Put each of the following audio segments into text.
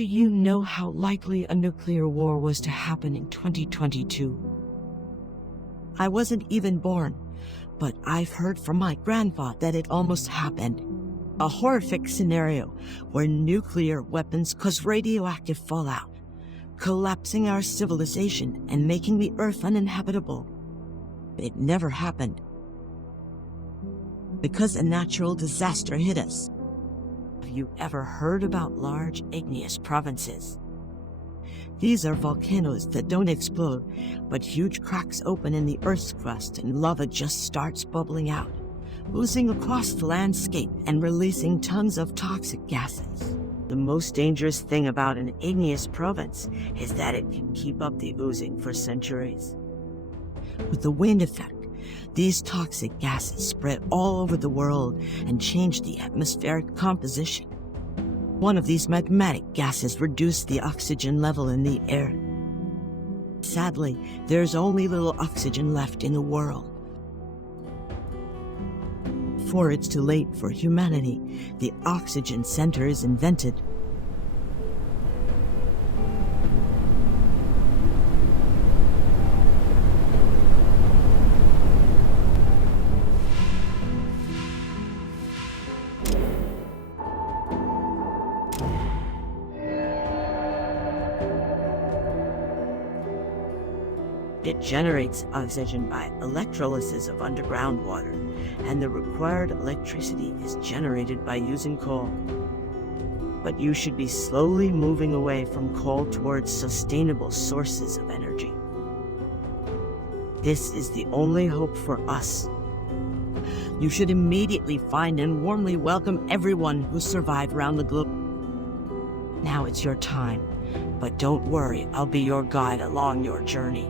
Do you know how likely a nuclear war was to happen in 2022? I wasn't even born, but I've heard from my grandpa that it almost happened. A horrific scenario where nuclear weapons cause radioactive fallout, collapsing our civilization and making the Earth uninhabitable. It never happened, because a natural disaster hit us. Have you ever heard about large igneous provinces? These are volcanoes that don't explode, but huge cracks open in the Earth's crust and lava just starts bubbling out, oozing across the landscape and releasing tons of toxic gases. The most dangerous thing about an igneous province is that it can keep up the oozing for centuries. With the wind effect, these toxic gases spread all over the world and change the atmospheric composition. One of these magmatic gases reduced the oxygen level in the air. Sadly, there's only little oxygen left in the world. Before it's too late for humanity, the oxygen center is invented. It generates oxygen by electrolysis of underground water, and the required electricity is generated by using coal. But you should be slowly moving away from coal towards sustainable sources of energy. This is the only hope for us. You should immediately find and warmly welcome everyone who survived around the globe. Now it's your time, but don't worry, I'll be your guide along your journey.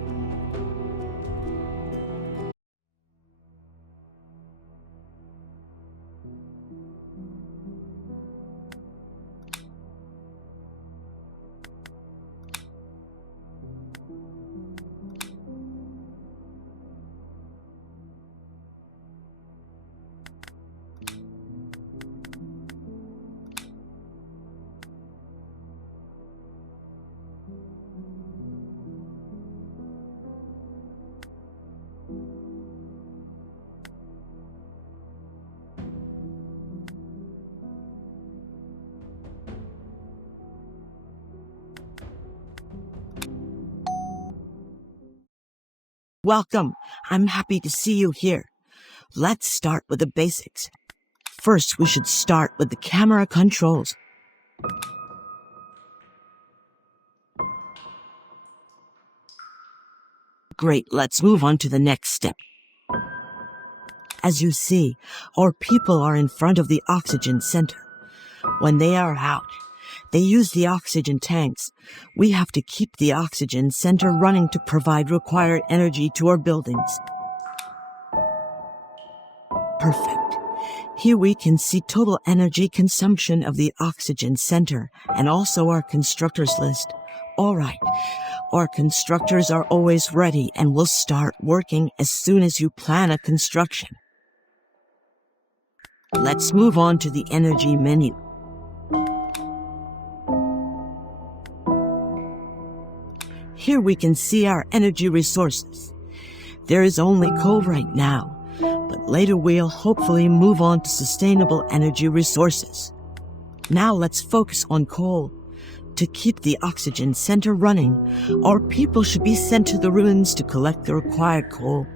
Welcome. I'm happy to see you here. Let's start with the basics. First, we should start with the camera controls. Great, let's move on to the next step. As you see, our people are in front of the oxygen center. When they are out, they use the oxygen tanks. We have to keep the oxygen center running to provide required energy to our buildings. Perfect. Here we can see total energy consumption of the oxygen center and also our constructors list. All right, our constructors are always ready and will start working as soon as you plan a construction. Let's move on to the energy menu. Here we can see our energy resources. There is only coal right now, but later we'll hopefully move on to sustainable energy resources. Now let's focus on coal. To keep the oxygen center running, our people should be sent to the ruins to collect the required coal.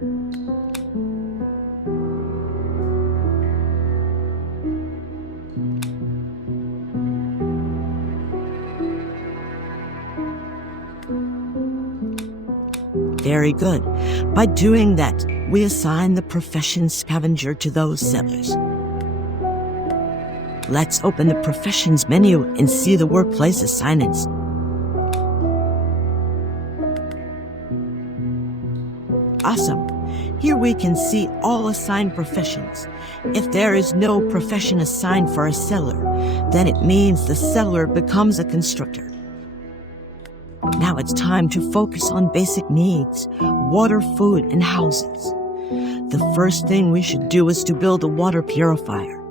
Very good. By doing that, we assign the profession scavenger to those settlers. Let's open the professions menu and see the workplace assignments. Awesome. Here we can see all assigned professions. If there is no profession assigned for a settler, then it means the settler becomes a constructor. Now it's time to focus on basic needs: water, food, and houses. The first thing we should do is to build a water purifier.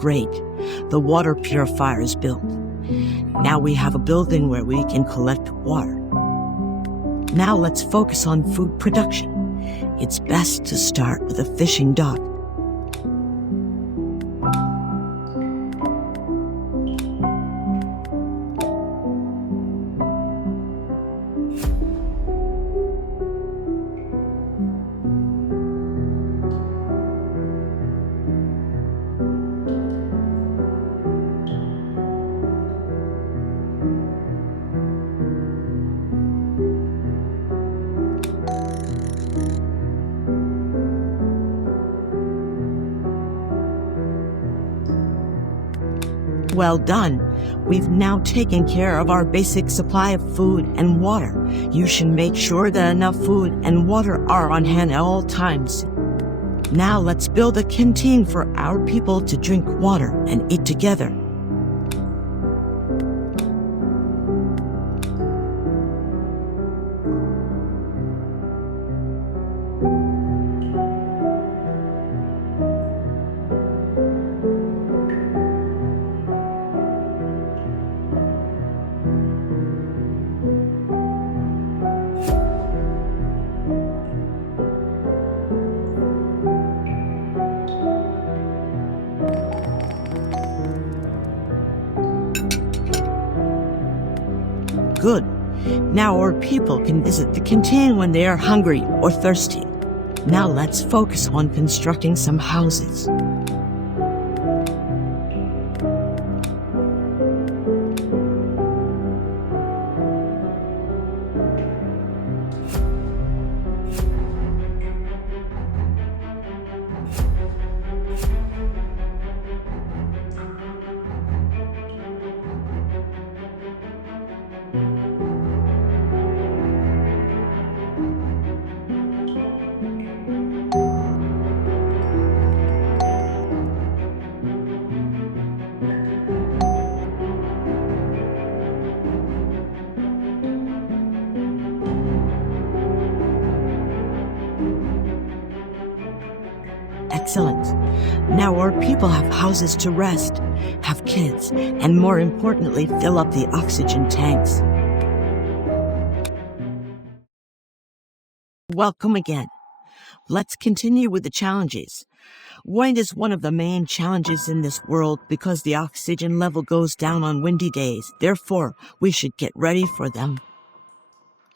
Great. The water purifier is built. Now we have a building where we can collect water. Now let's focus on food production. It's best to start with a fishing dock. Well done. We've now taken care of our basic supply of food and water. You should make sure that enough food and water are on hand at all times. Now let's build a canteen for our people to drink water and eat together. Good. Now our people can visit the canteen when they are hungry or thirsty. Now let's focus on constructing some houses. Excellent. Now our people have houses to rest, have kids, and more importantly, fill up the oxygen tanks. Welcome again. Let's continue with the challenges. Wind is one of the main challenges in this world because the oxygen level goes down on windy days. Therefore, we should get ready for them.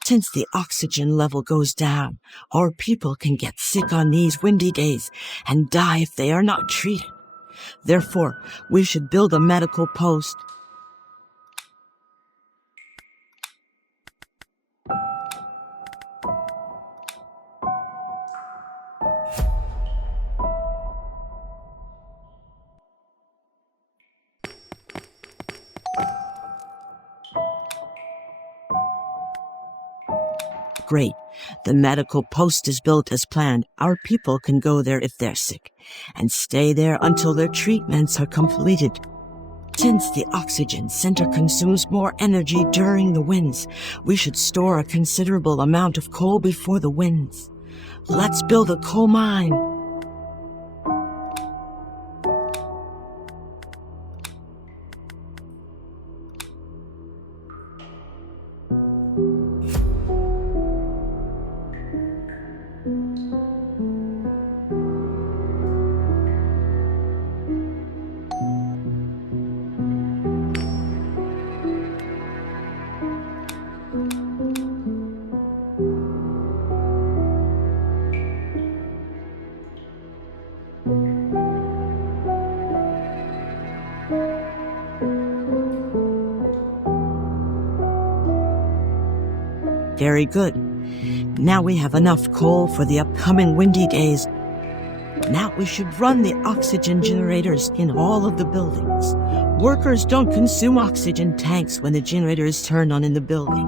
Since the oxygen level goes down, our people can get sick on these windy days and die if they are not treated. Therefore, we should build a medical post. Great. The medical post is built as planned. Our people can go there if they're sick and stay there until their treatments are completed. Since the oxygen center consumes more energy during the winds, we should store a considerable amount of coal before the winds. Let's build a coal mine. Very good. Now we have enough coal for the upcoming windy days. Now we should run the oxygen generators in all of the buildings. Workers don't consume oxygen tanks when the generator is turned on in the building.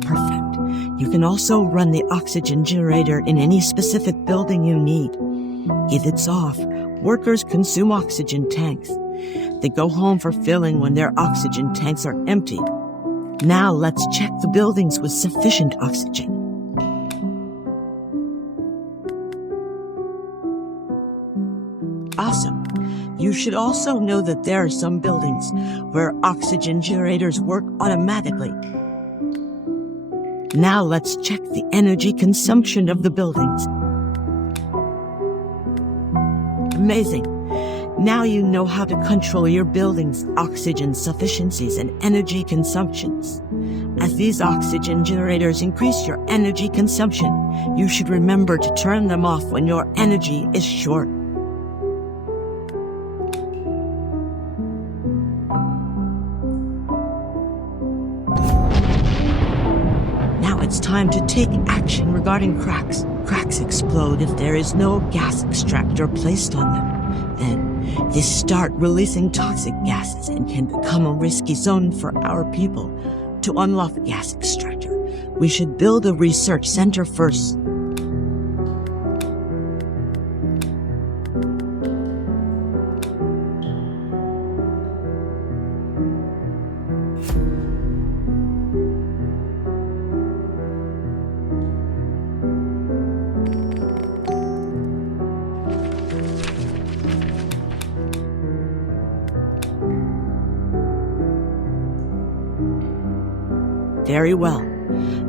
Perfect. You can also run the oxygen generator in any specific building you need. If it's off, workers consume oxygen tanks. They go home for filling when their oxygen tanks are empty. Now let's check the buildings with sufficient oxygen. Awesome. You should also know that there are some buildings where oxygen generators work automatically. Now let's check the energy consumption of the buildings. Amazing. Now you know how to control your building's oxygen sufficiencies and energy consumptions. As these oxygen generators increase your energy consumption, you should remember to turn them off when your energy is short. Now it's time to take action regarding cracks. Cracks explode if there is no gas extractor placed on them. Then they start releasing toxic gases and can become a risky zone for our people. To unlock the gas extractor, we should build a research center first. Very well.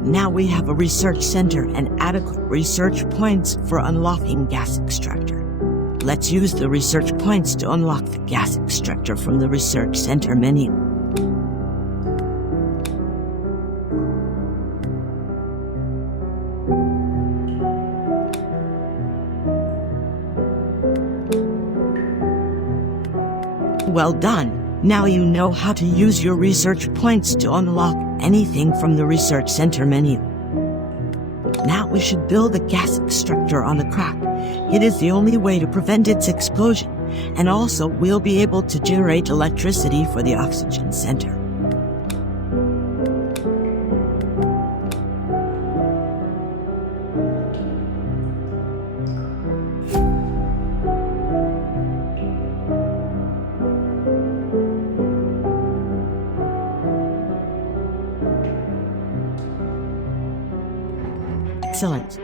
Now we have a research center and adequate research points for unlocking gas extractor. Let's use the research points to unlock the gas extractor from the research center menu. Well done. Now you know how to use your research points to unlock anything from the research center menu. Now we should build a gas extractor on the crack. It is the only way to prevent its explosion, and also we'll be able to generate electricity for the oxygen center. Excellent.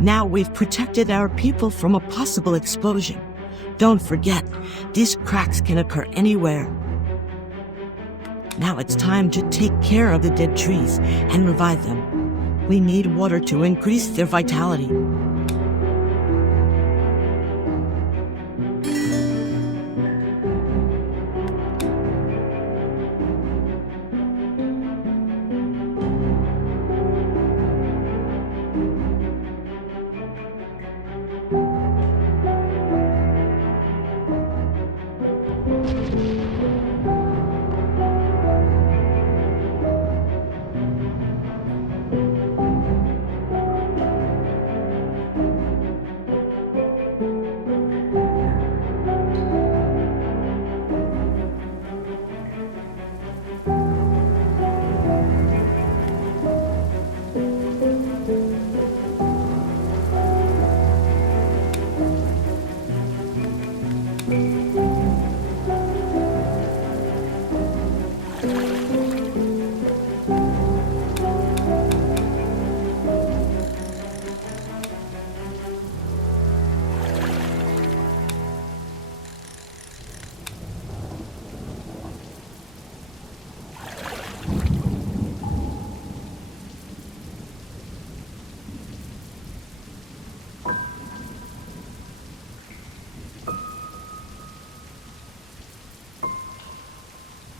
Now we've protected our people from a possible explosion. Don't forget, these cracks can occur anywhere. Now it's time to take care of the dead trees and revive them. We need water to increase their vitality.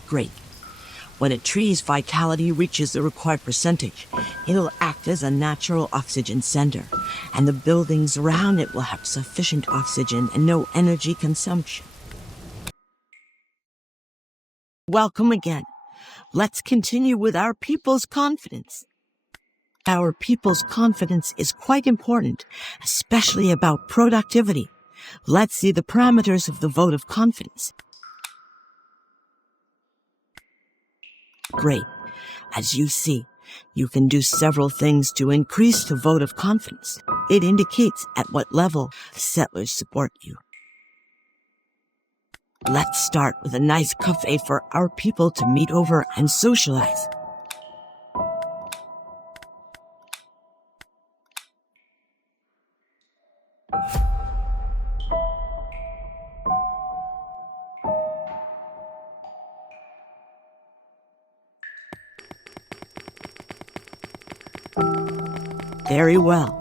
Great. When a tree's vitality reaches the required percentage, it'll act as a natural oxygen center, and the buildings around it will have sufficient oxygen and no energy consumption. Welcome again. Let's continue with our people's confidence. Our people's confidence is quite important, especially about productivity. Let's see the parameters of the vote of confidence. Great. As you see, you can do several things to increase the vote of confidence. It indicates at what level the settlers support you. Let's start with a nice cafe for our people to meet over and socialize. Very well.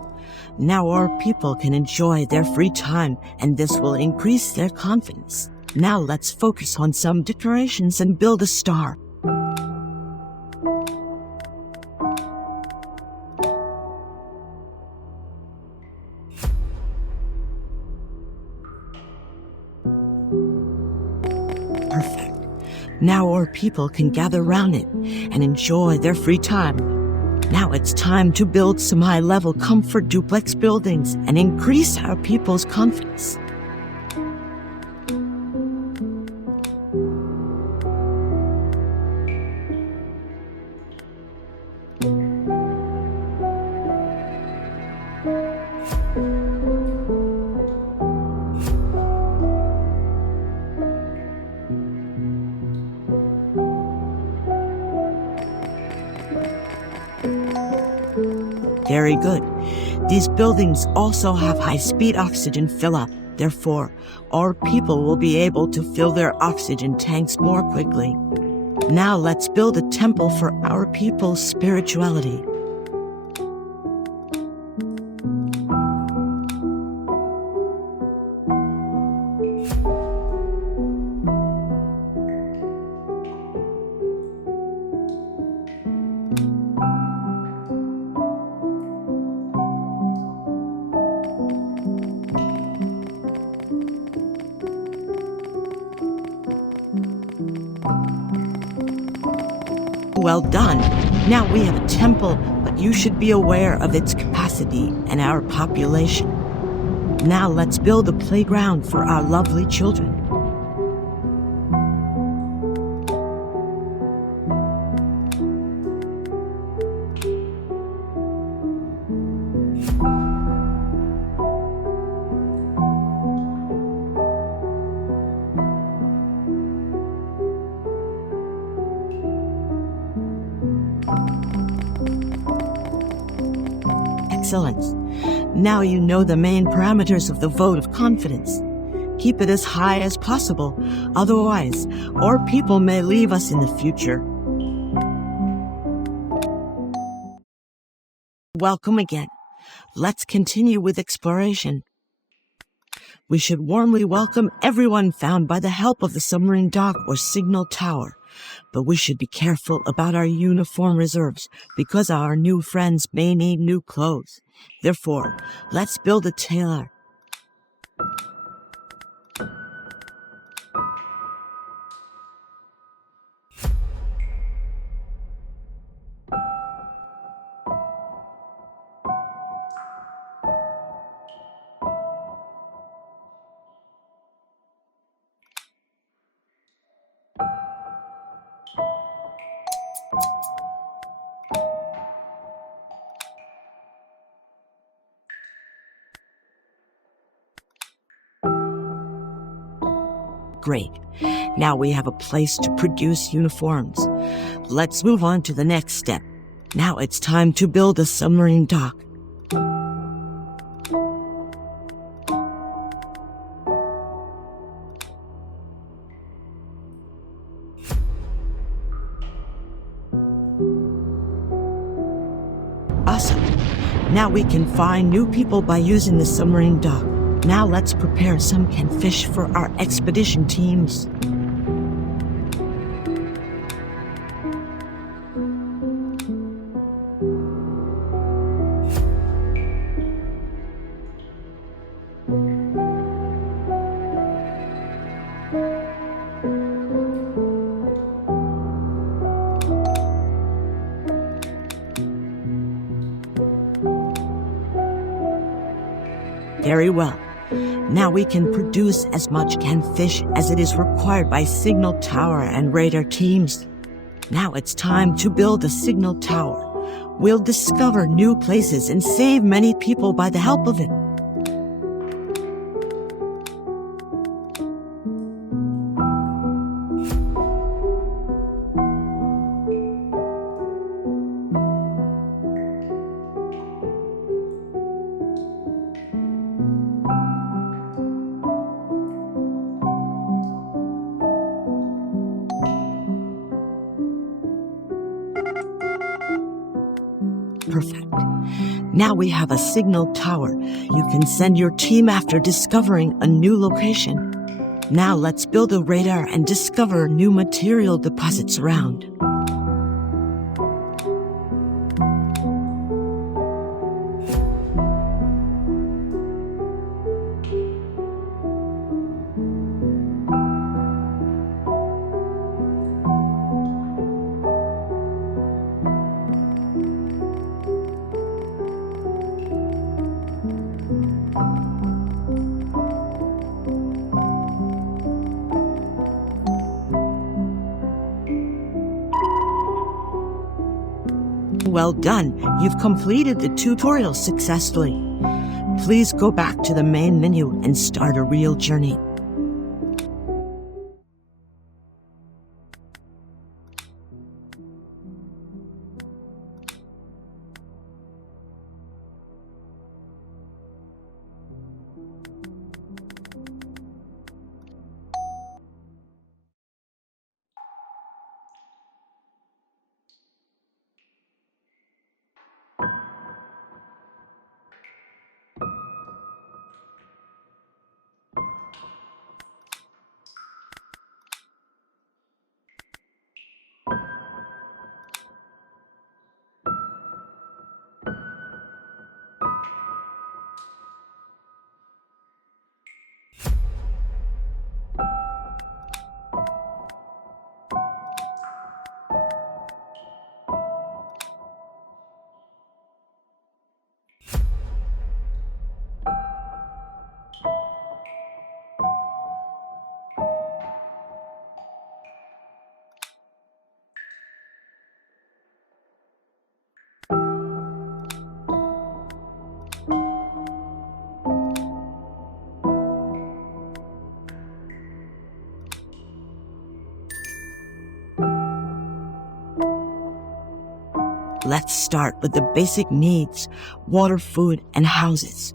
Now our people can enjoy their free time, and this will increase their confidence. Now let's focus on some decorations and build a star. Perfect. Now our people can gather around it and enjoy their free time. Now it's time to build some high-level comfort duplex buildings and increase our people's confidence. Very good. These buildings also have high-speed oxygen fill-up. Therefore, our people will be able to fill their oxygen tanks more quickly. Now let's build a temple for our people's spirituality. Well done. Now we have a temple, but you should be aware of its capacity and our population. Now let's build a playground for our lovely children. Excellent. Now you know the main parameters of the vote of confidence. Keep it as high as possible, otherwise, our people may leave us in the future. Welcome again. Let's continue with exploration. We should warmly welcome everyone found by the help of the submarine dock or signal tower. But we should be careful about our uniform reserves because our new friends may need new clothes. Therefore, let's build a tailor. Great. Now we have a place to produce uniforms. Let's move on to the next step. Now it's time to build a submarine dock. Awesome. Now we can find new people by using the submarine dock. Now let's prepare some canned fish for our expedition teams. Very well. Now we can produce as much canned fish as it is required by signal tower and radar teams. Now it's time to build a signal tower. We'll discover new places and save many people by the help of it. Now we have a signal tower. You can send your team after discovering a new location. Now let's build a radar and discover new material deposits around. Well done, you've completed the tutorial successfully. Please go back to the main menu and start a real journey. Let's start with the basic needs: water, food, and houses.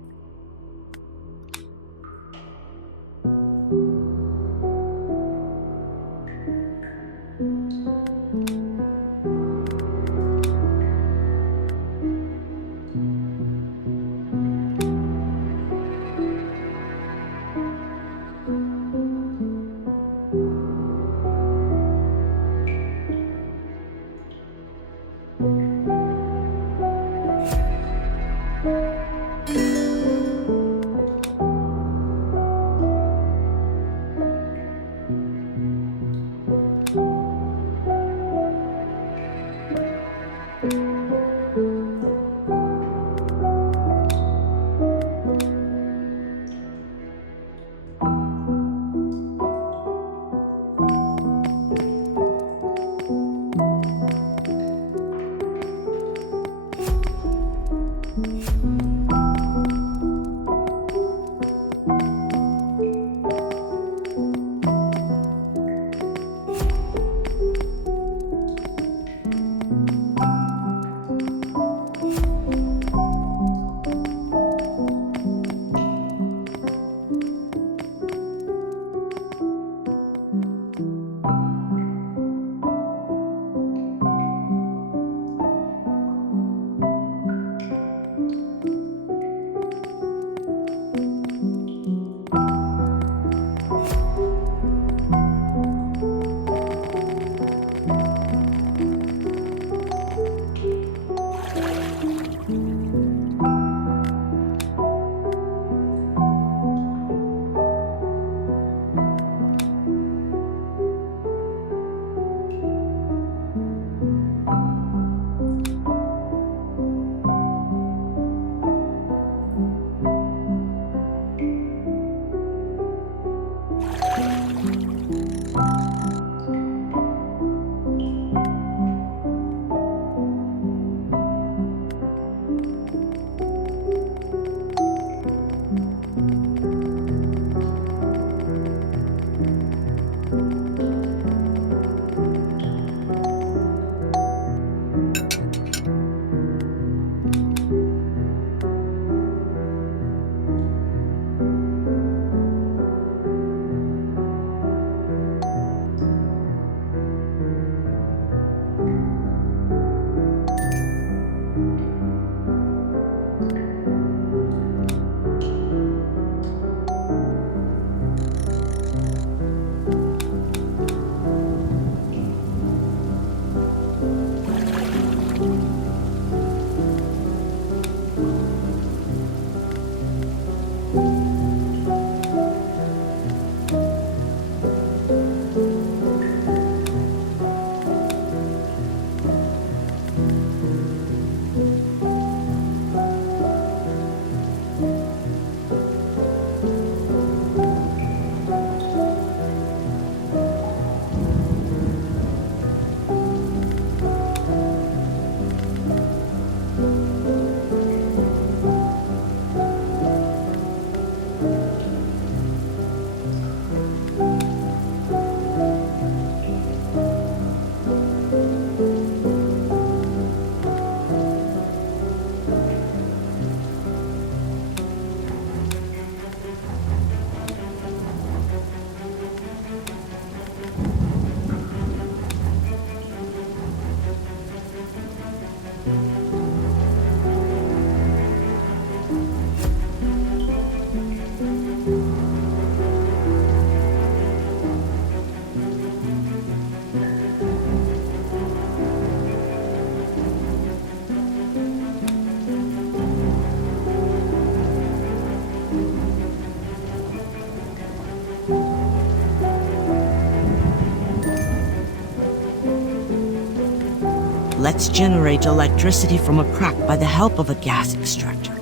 Let's generate electricity from a crack by the help of a gas extractor.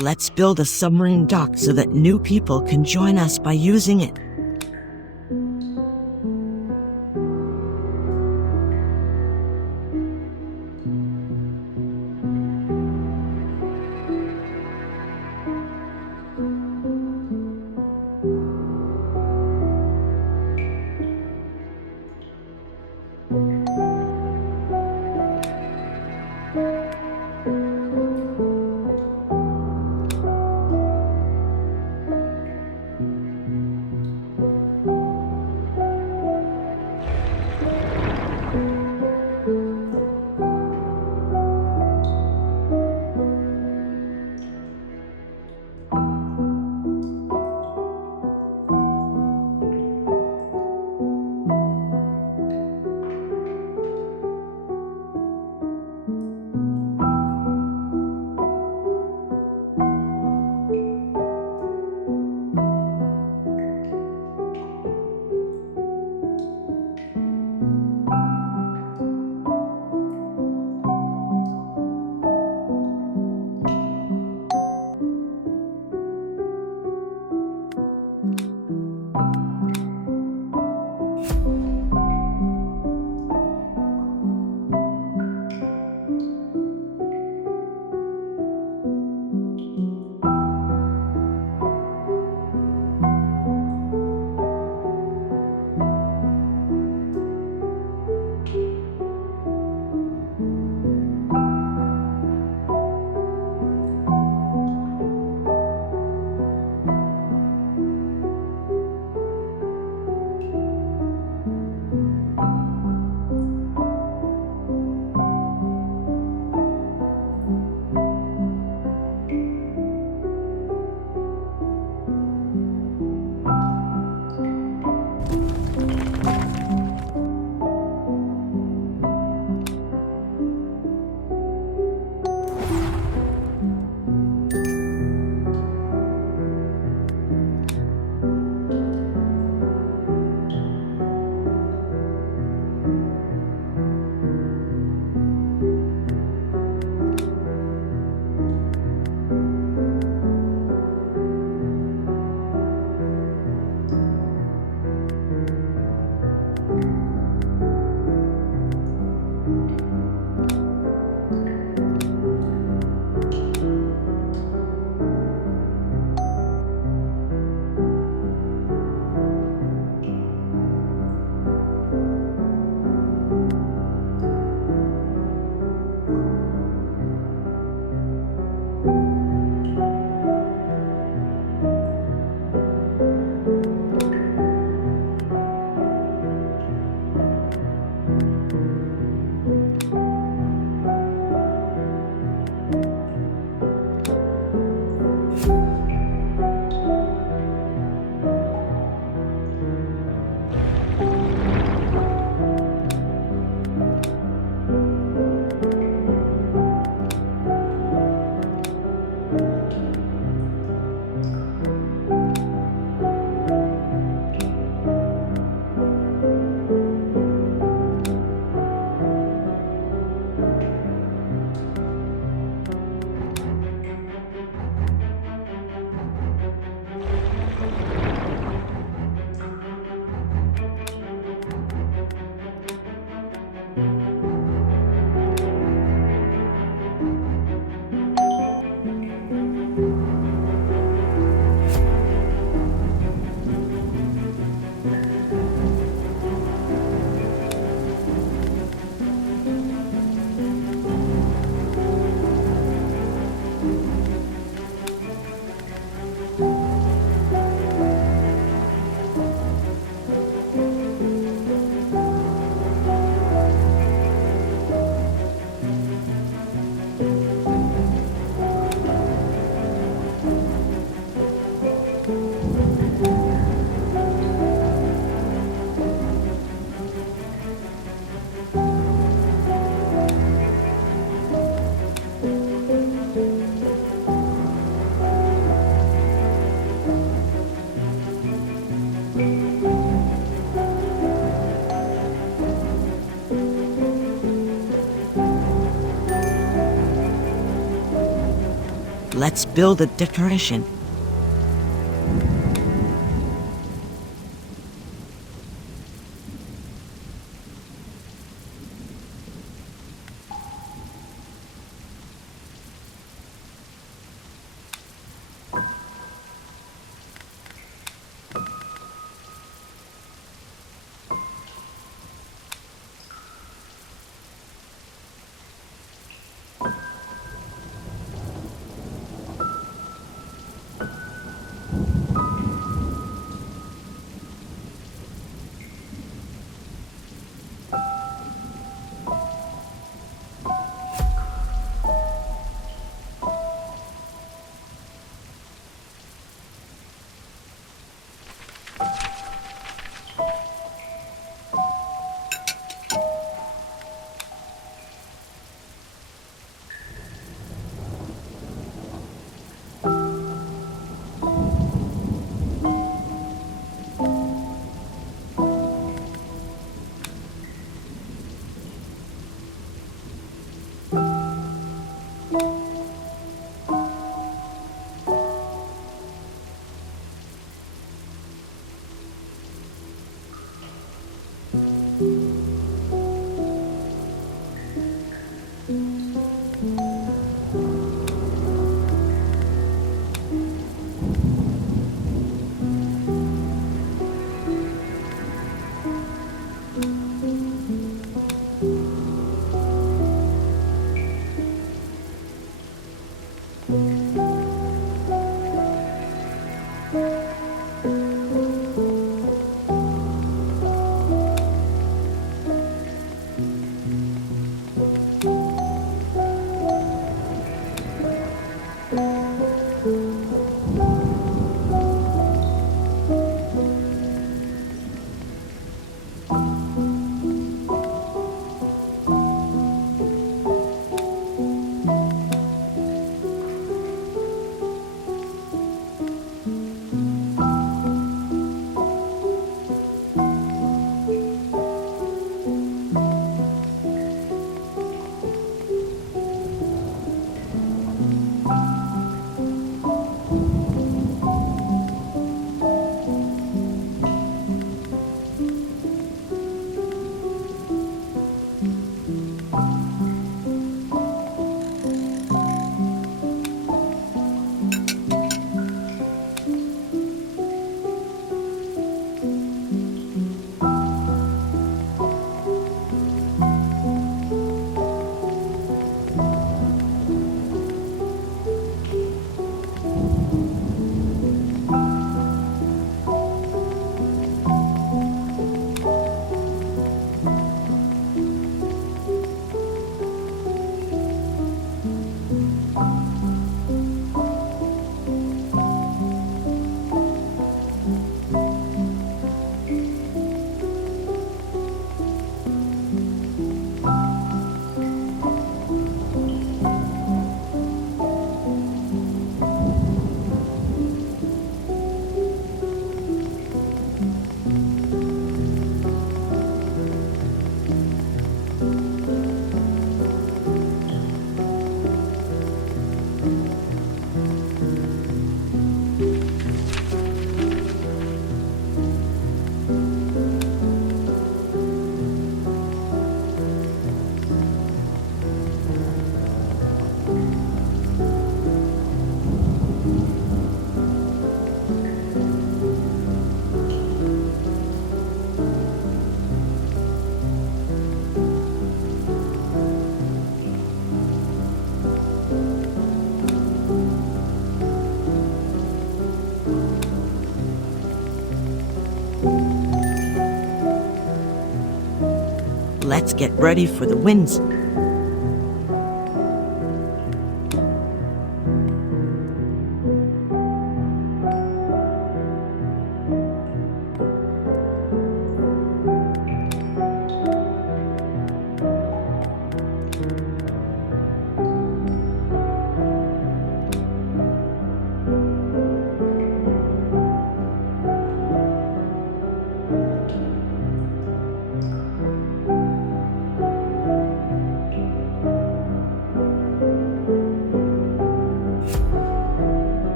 Let's build a submarine dock so that new people can join us by using it. Let's build a decoration. Let's get ready for the winds.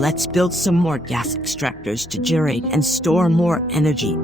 let's build some more gas extractors to generate and store more energy.